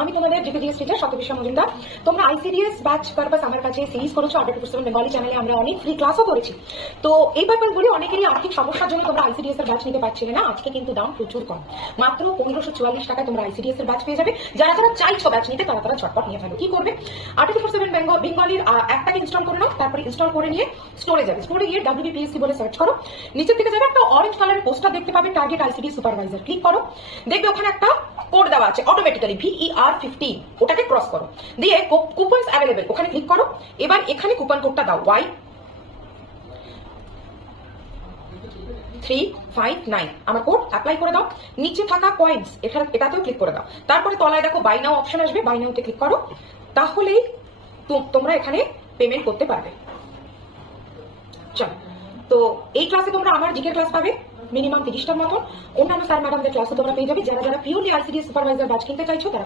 আমি তোমাদের জিপিজিএস টিচার শতবিশ্বা মজুমদার। তোমরা আইসিডিএস ব্যাচ পারপাস আমার কাছে সিরিজ করেছো। 24/7 বেঙ্গলি চ্যানেলে আমরা অনেক ফ্রি ক্লাসও করেছি। তো এই ব্যাপারগুলি অনেকেরই আর্থিক সমস্যার জন্য তোমরা আইসিডিএস এর ব্যাচ নিতে পারছিলে না। আজকে কিন্তু দাম প্রচুর কম, মাত্র 1544 টাকায় তোমরা আইসিডিএস এর ব্যাচ পেয়ে যাবে। যারা যারা চাইছো ব্যাচ নিতে তারা ঝটপট নিয়ে ফেলো। কি করবে, 24/7 বেঙ্গলির অ্যাপটাকে ইনস্টল করে নাও। তারপরে ইনস্টল করে নিয়ে স্টোরে যাবে। স্টোরে গিয়ে WBPSC বলে সার্চ করো। নিচের দিকে যাবে, একটা অরেঞ্জ কালারের পোস্টার দেখতে পাবে, টার্গেট আইসিডি সুপারভাইজার। ক্লিক করো, দেখবে ওখানে একটা কোড দেওয়া আছে অটোমেটিক্যালি VER15, ওটাকে ক্রস করো। দিয়ে কুপনস অ্যাভেলেবল ওখানে ক্লিক করো। এবার এখানে কুপন কোডটা দাও Y359, আমার কোড অ্যাপ্লাই করে দাও। নিচে থাকা কয়েন্স এটাতেও ক্লিক করে দাও। তারপরে তলায় দেখো বাই নাও অপশন আসবে, বাই নাওতে ক্লিক করো। তাহলেই তোমরা এখানে পেমেন্ট করতে পারবে। চলো, তো এই ক্লাসে তোমরা আমার জিকে ক্লাস পাবে মিনিমাম 30টার মতো। অন্যান্য স্যার ম্যাডামদের ক্লাসও তোমরা পেয়ে যাবে। যারা যারা পিওরলি আইসিডিএস সুপারভাইজার ব্যাচ কিনতে চাইছো তারা